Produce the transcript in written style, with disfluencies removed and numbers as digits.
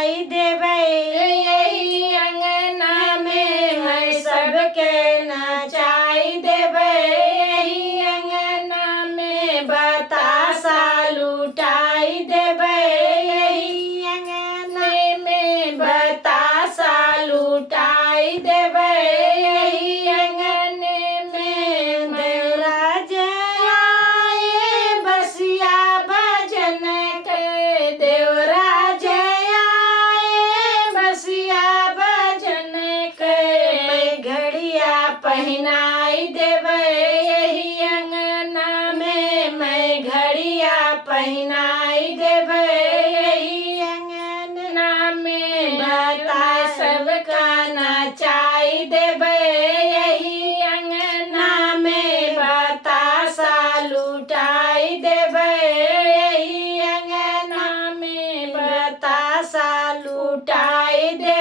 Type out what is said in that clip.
नचाई देबै यही अंगना में मैं सबके नचाई देबै यही अंगना में बतासा लुटाई देबै यही अंगना में बतासा लुटाई देबै यही अंगने में देवराज आए बसिया भजन के देवराज आए बसिया भजन के मैं घड़िया पहनाई देबै यही अंगना में मैं घड़िया पहनाई देबै यही अंगना में बता सबका नचाई देबै यही अंगना में बतासा लुटाई देबै यही अंगना में बतासा लुटाई देबै।